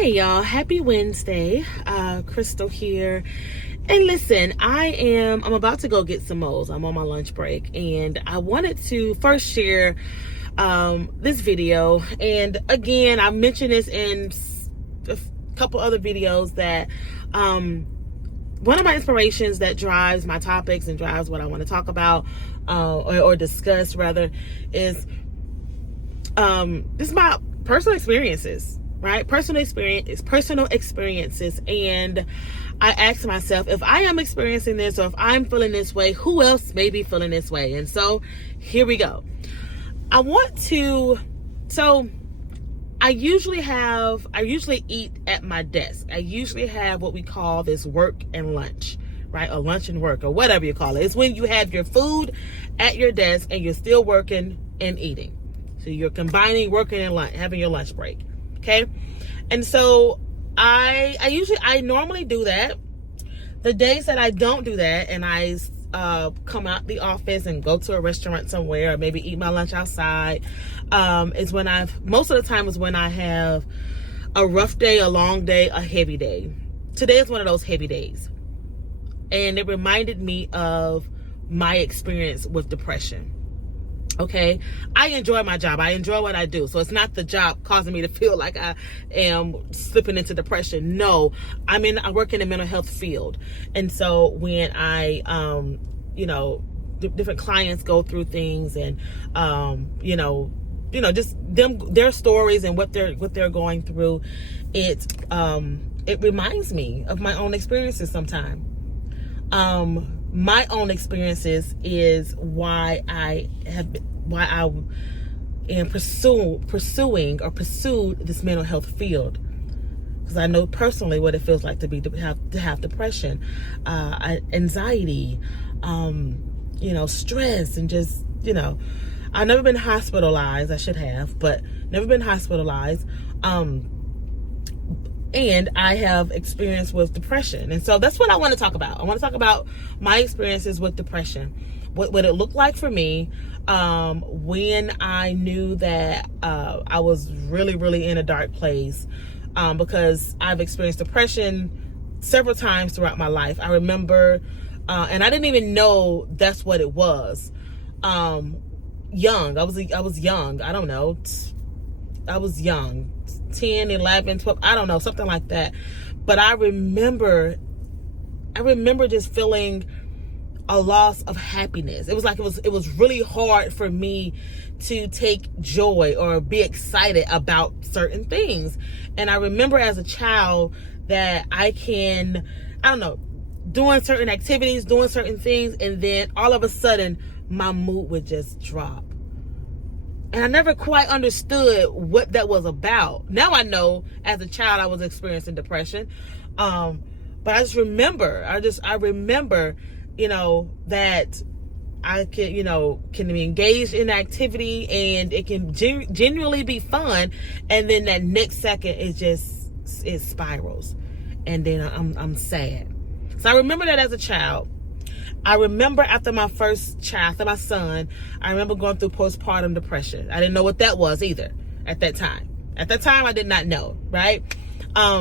Hey y'all, happy Wednesday. Crystal here. And listen, I'm about to go get some Mo's. I'm on my lunch break and I wanted to first share this video. And again, I mentioned this in a couple other videos that one of my inspirations that drives my topics and drives what I want to talk about or discuss rather is this is my personal experiences. Right? Personal experiences. And I asked myself, if I am experiencing this or if I'm feeling this way, who else may be feeling this way? And so here we go. I usually eat at my desk. I usually have what we call this work and lunch, right? Or lunch and work or whatever you call it. It's when you have your food at your desk and you're still working and eating. So you're combining working and lunch, having your lunch break. Okay. And so I normally do that. The days that I don't do that and I come out the office and go to a restaurant somewhere or maybe eat my lunch outside is when most of the time is when I have a rough day, a long day, a heavy day. Today is one of those heavy days. And it reminded me of my experience with depression. Okay, I enjoy my job. I enjoy what I do. So it's not the job causing me to feel like I am slipping into depression. No, I work in the mental health field. And so when different clients go through things and, just their stories and what they're going through, it reminds me of my own experiences sometimes. My own experiences is why I am pursued this mental health field, because I know personally what it feels like to have depression, anxiety, stress, and just I've never been hospitalized. I should have, but never been hospitalized. And I have experience with depression. And so that's what I want to talk about. I want to talk about my experiences with depression. What it looked like for me when I knew that I was really, really in a dark place, because I've experienced depression several times throughout my life. I remember, and I didn't even know that's what it was. Young. I was young. I don't know. I was young. 10, 11, 12, I don't know, something like that. But I remember just feeling a loss of happiness. It was like it was really hard for me to take joy or be excited about certain things. And I remember as a child that doing certain activities, doing certain things, and then all of a sudden my mood would just drop. And I never quite understood what that was about. Now I know as a child I was experiencing depression. But I just remember, I remember, that I can be engaged in activity and it can genuinely be fun. And then that next second it spirals. And then I'm sad. So I remember that as a child. I remember after my first child, after my son, I remember going through postpartum depression. I didn't know what that was either at that time. At that time, I did not know, right? I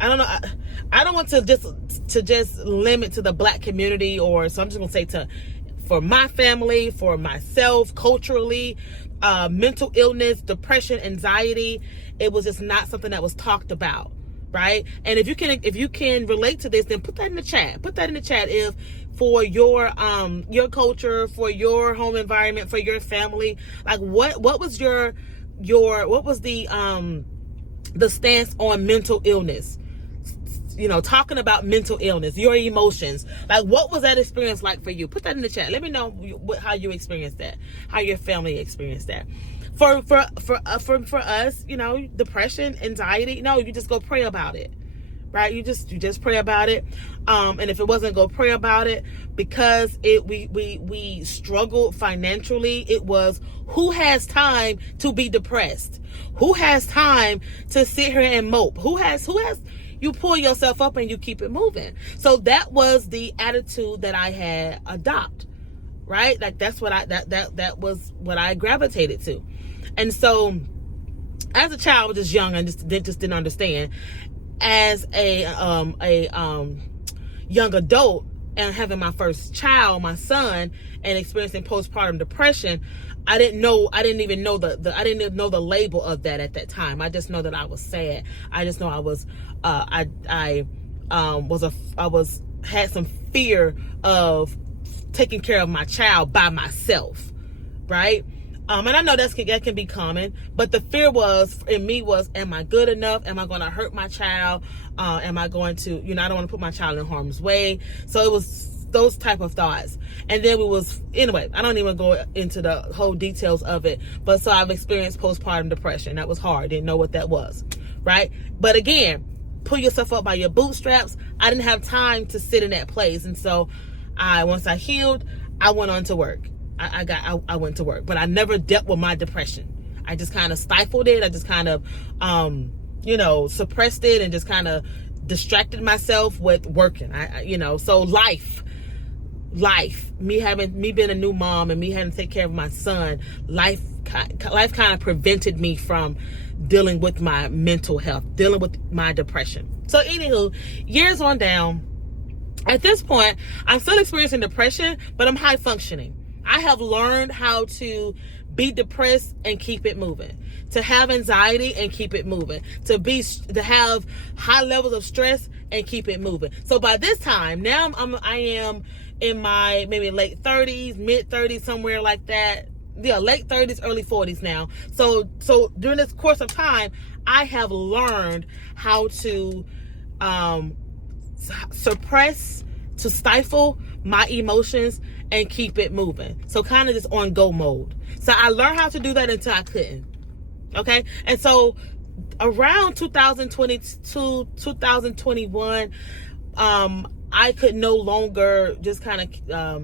don't know. I don't want to just limit to the Black community, so I'm just going to say for my family, for myself, culturally, mental illness, depression, anxiety, it was just not something that was talked about. Right? And if you can relate to this, then put that in the chat. Put that in the chat if for your culture, for your home environment, for your family, like what was what was the stance on mental illness? Talking about mental illness, your emotions, like what was that experience like for you? Put that in the chat. Let me know how you experienced that, how your family experienced that. For us, depression, anxiety, you just go pray about it, right? You just pray about it. And if it wasn't, go pray about it, because we struggled financially. It was, who has time to be depressed? Who has time to sit here and mope? Who has, you pull yourself up and you keep it moving. So that was the attitude that I had adopted, right? Like that was what I gravitated to. And so as a child, I was just young and just didn't understand. As a young adult and having my first child, my son, and experiencing postpartum depression, I didn't even know the label of that at that time. I just know that I was sad. I just know I was had some fear of taking care of my child by myself, right? And I know that can be common, but the fear in me was, am I good enough? Am I going to hurt my child? Am I going to, I don't want to put my child in harm's way. So it was those type of thoughts. And then anyway, I don't even go into the whole details of it. But so I've experienced postpartum depression. That was hard. Didn't know what that was, right? But again, pull yourself up by your bootstraps. I didn't have time to sit in that place. And so once I healed, I went on to work. I went to work, but I never dealt with my depression. I just kind of stifled it. I just kind of, suppressed it and just kind of distracted myself with working. So life, me being a new mom and me having to take care of my son, life kind of prevented me from dealing with my mental health, dealing with my depression. So anywho, years on down, at this point, I'm still experiencing depression, but I'm high functioning. I have learned how to be depressed and keep it moving, to have anxiety and keep it moving, to have high levels of stress and keep it moving. So by this time, now I am in my maybe late 30s, mid 30s, somewhere like that. Yeah, late 30s, early 40s now. So during this course of time, I have learned how to suppress, to stifle my emotions and keep it moving. So kind of just on go mode. So I learned how to do that until I couldn't. Okay. And so around 2022, 2021, I could no longer just kind of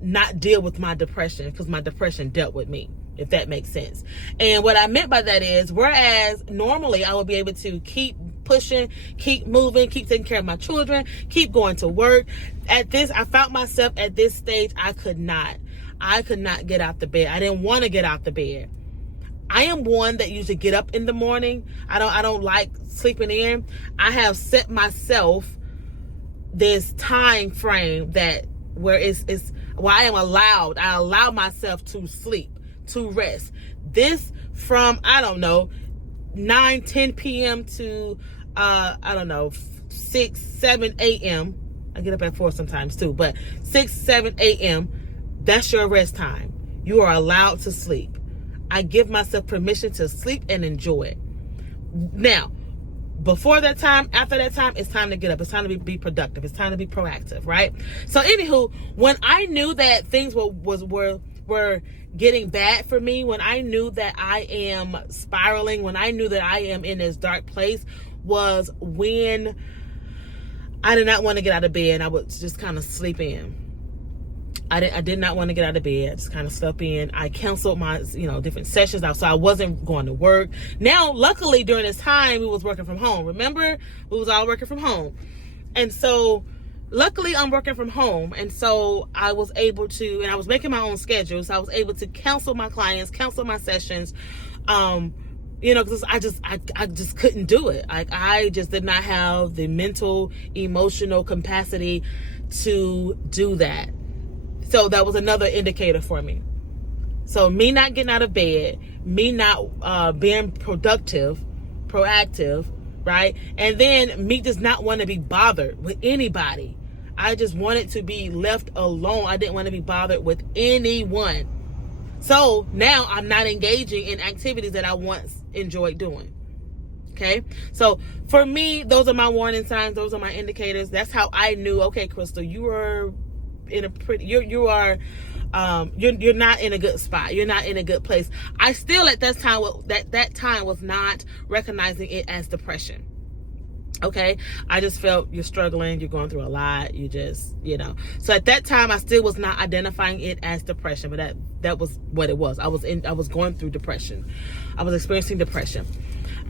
not deal with my depression, because my depression dealt with me, if that makes sense. And what I meant by that is, whereas normally I would be able to keep pushing, keep moving, keep taking care of my children, keep going to work. I found myself at this stage, I could not get out the bed. I didn't want to get out the bed. I am one that usually get up in the morning. I don't like sleeping in. I have set myself this time frame where I allow myself to sleep, to rest. This from, 9, 10 p.m. to 6, 7, 8 a.m. I get up at 4 sometimes too, but 6, 7, 8 a.m. That's your rest time. You are allowed to sleep. I give myself permission to sleep and enjoy it. Now, before that time, after that time, it's time to get up. It's time to be productive. It's time to be proactive, right? So anywho, when I knew that things were getting bad for me, when I knew that I am spiraling, when I knew that I am in this dark place, was when I did not want to get out of bed, and I would just kind of sleep in. I did not want to get out of bed. I just kind of slept in. I canceled my, different sessions out, so I wasn't going to work. Now, luckily, during this time, we was working from home. Remember? We was all working from home. And so, luckily, I'm working from home. And so, I was able to, and I was making my own schedule, so I was able to cancel my clients, cancel my sessions, because I just couldn't do it. I just did not have the mental, emotional capacity to do that. So that was another indicator for me. So me not getting out of bed, me not being productive, proactive, right? And then me just not want to be bothered with anybody. I just wanted to be left alone. I didn't want to be bothered with anyone. So now I'm not engaging in activities that I once enjoyed doing. Okay? So for me, those are my warning signs. Those are my indicators. That's how I knew, okay, Crystal, you are in a pretty, you're not in a good spot. You're not in a good place. I still at that time was not recognizing it as depression. Okay. I just felt you're struggling. You're going through a lot. You just, so at that time I still was not identifying it as depression, but that was what it was. I was going through depression. I was experiencing depression.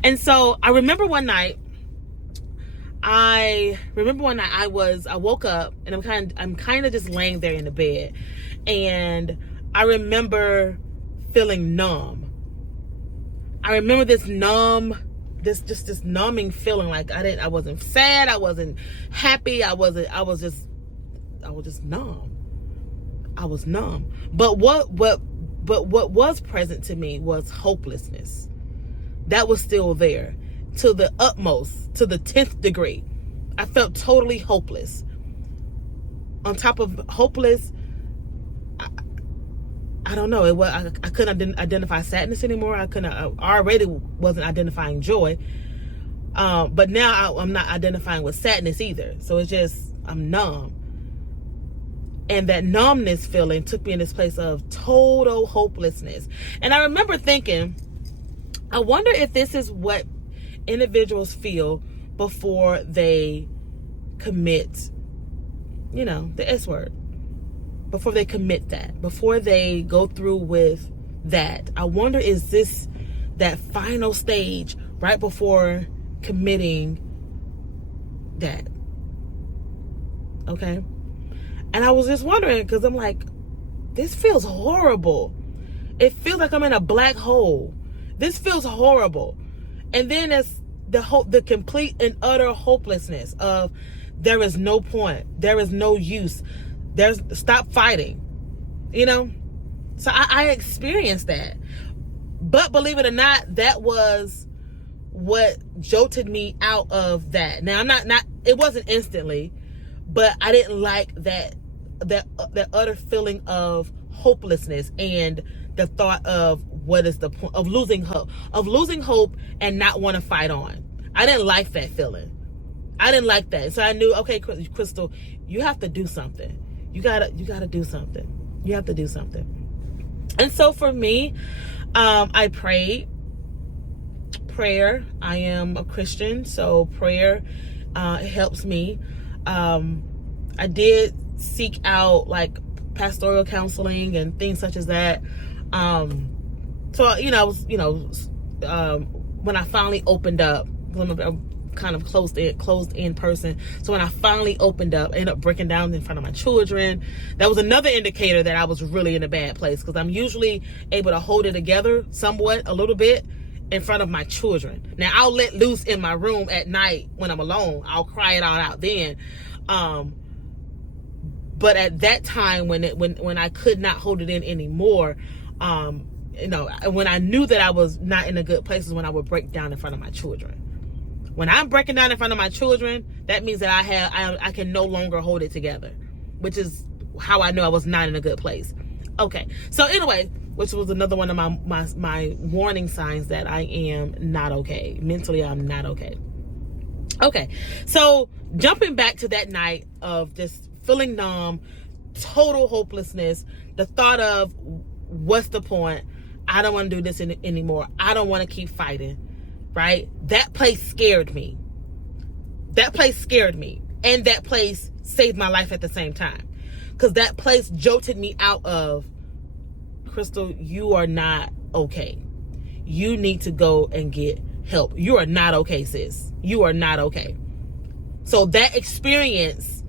And so I remember one night I woke up and I'm kind of just laying there in the bed, and I remember feeling numb. I remember this numbing feeling. Like I wasn't sad, I wasn't happy, I was just numb. I was numb. But what was present to me was hopelessness. That was still there to the utmost, to the 10th degree. I felt totally hopeless. On top of hopeless, I don't know. I couldn't identify sadness anymore. I already wasn't identifying joy. But now I'm not identifying with sadness either. So it's just, I'm numb. And that numbness feeling took me in this place of total hopelessness. And I remember thinking, I wonder if this is what individuals feel before they commit, the S word. Before they commit that, before they go through with that. I wonder, is this that final stage right before committing that? Okay. And I was just wondering, because I'm like, this feels horrible. It feels like I'm in a black hole. This feels horrible. And then it's the complete and utter hopelessness of there is no point. There is no use. Stop fighting. So I experienced that. But believe it or not, that was what jolted me out of that. Now, I'm not it wasn't instantly, but I didn't like that utter feeling of hopelessness and the thought of what is the point of losing hope and not want to fight on. I didn't like that feeling. I didn't like that. So I knew, okay, Crystal, you have to do something. You gotta do something. You have to do something. And so for me, I prayed. Prayer. I am a Christian, so prayer helps me. I did seek out like pastoral counseling and things such as that. So I was, when I finally opened up, I'm kind of closed in person. So when I finally opened up, I ended up breaking down in front of my children. That was another indicator that I was really in a bad place, because I'm usually able to hold it together somewhat, a little bit, in front of my children. Now I'll let loose in my room at night when I'm alone. I'll cry it all out then. But at that time when I could not hold it in anymore, when I knew that I was not in a good place is when I would break down in front of my children. When I'm breaking down in front of my children, that means that I can no longer hold it together, which is how I knew I was not in a good place. Okay. So anyway, which was another one of my warning signs that I am not okay. Mentally, I'm not okay. Okay. So jumping back to that night of just feeling numb, total hopelessness, the thought of what's the point? I don't want to do this anymore. I don't want to keep fighting, right? That place scared me. And that place saved my life at the same time. Because that place jolted me out of, Crystal, you are not okay. You need to go and get help. You are not okay, sis. You are not okay. So that experience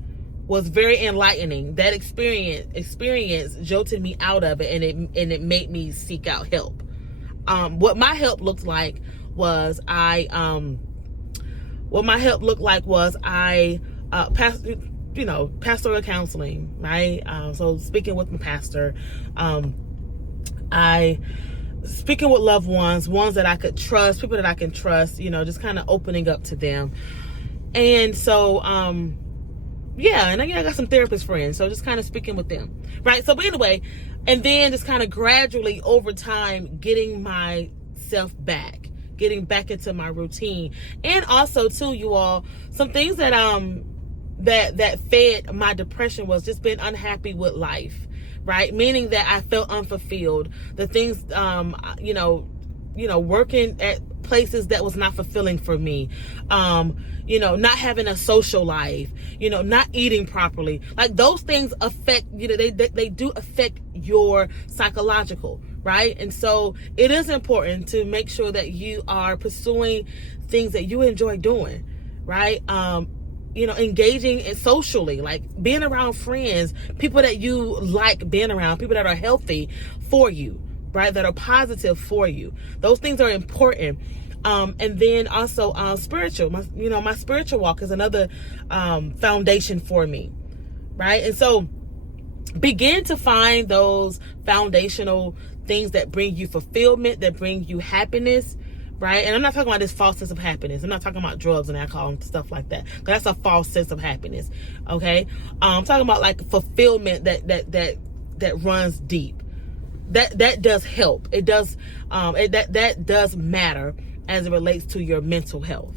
was very enlightening. That experience jolted me out of it, and it made me seek out help. What my help looked like was pastoral counseling, right? So speaking with my pastor, speaking with loved ones that I could trust, people that I can trust, just kind of opening up to them. And so, and I got some therapist friends, so just kind of speaking with them, right? So, but anyway, and then just kind of gradually over time, getting myself back, getting back into my routine. And also too, you all, some things that, that fed my depression was just being unhappy with life, right? Meaning that I felt unfulfilled. The things, working at places that was not fulfilling for me. Not having a social life, not eating properly. Like those things affect, they do affect your psychological, right? And so it is important to make sure that you are pursuing things that you enjoy doing, right? Engaging socially, like being around friends, people that you like being around, people that are healthy for you, right, that are positive for you. Those things are important. And then also spiritual. My spiritual walk is another foundation for me, right? And so begin to find those foundational things that bring you fulfillment, that bring you happiness, right? And I'm not talking about this false sense of happiness. I'm not talking about drugs and alcohol and stuff like that, because that's a false sense of happiness. Okay, I'm talking about like fulfillment that runs deep. That does help. It does. That does matter as it relates to your mental health.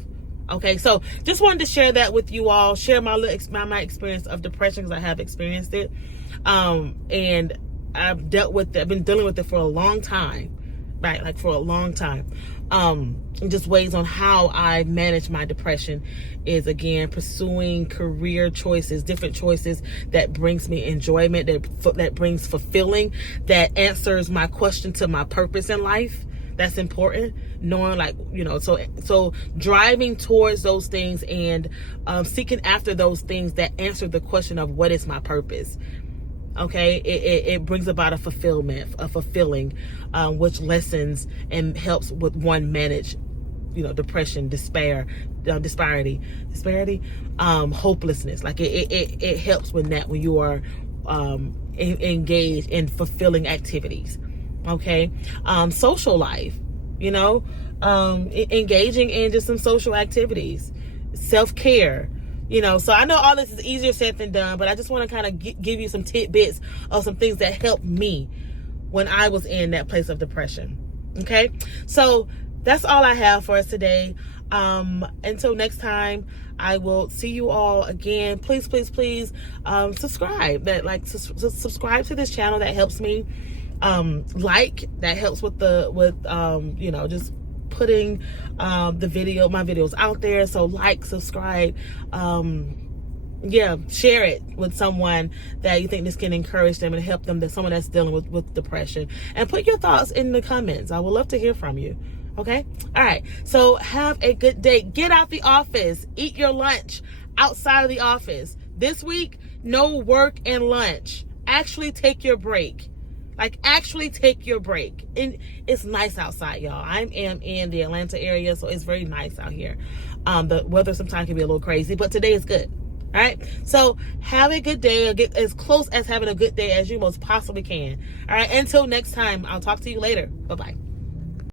Okay, so just wanted to share that with you all. Share my experience of depression, because I have experienced it, and I've been dealing with it for a long time, right? Like for a long time. And just ways on how I manage my depression is, again, pursuing career choices, different choices that brings me enjoyment, that brings fulfilling, that answers my question to my purpose in life. That's important. Knowing, like, so driving towards those things and seeking after those things that answer the question of what is my purpose. Okay, it brings about a fulfilling, which lessens and helps with one manage, depression, despair, disparity, hopelessness. Like it helps with that when you are engaged in fulfilling activities. Okay, social life, engaging in just some social activities, self-care. So I know all this is easier said than done, but I just want to kind of give you some tidbits of some things that helped me when I was in that place of depression. Okay, so that's all I have for us today. Until next time, I will see you all again. Please, subscribe. Subscribe to this channel. That helps me. That helps with just putting my videos out there. So subscribe, share it with someone that you think this can encourage them and help them, someone that's dealing with depression, and put your thoughts in the comments. I would love to hear from you. Okay, all right, so have a good day. Get out the office, eat your lunch outside of the office. This week, no work and lunch. Actually take your break. Actually take your break. And it's nice outside, y'all. I am in the Atlanta area, so it's very nice out here. The weather sometimes can be a little crazy, but today is good. All right, so have a good day, or get as close as having a good day as you most possibly can. All right, until next time, I'll talk to you later. Bye-bye.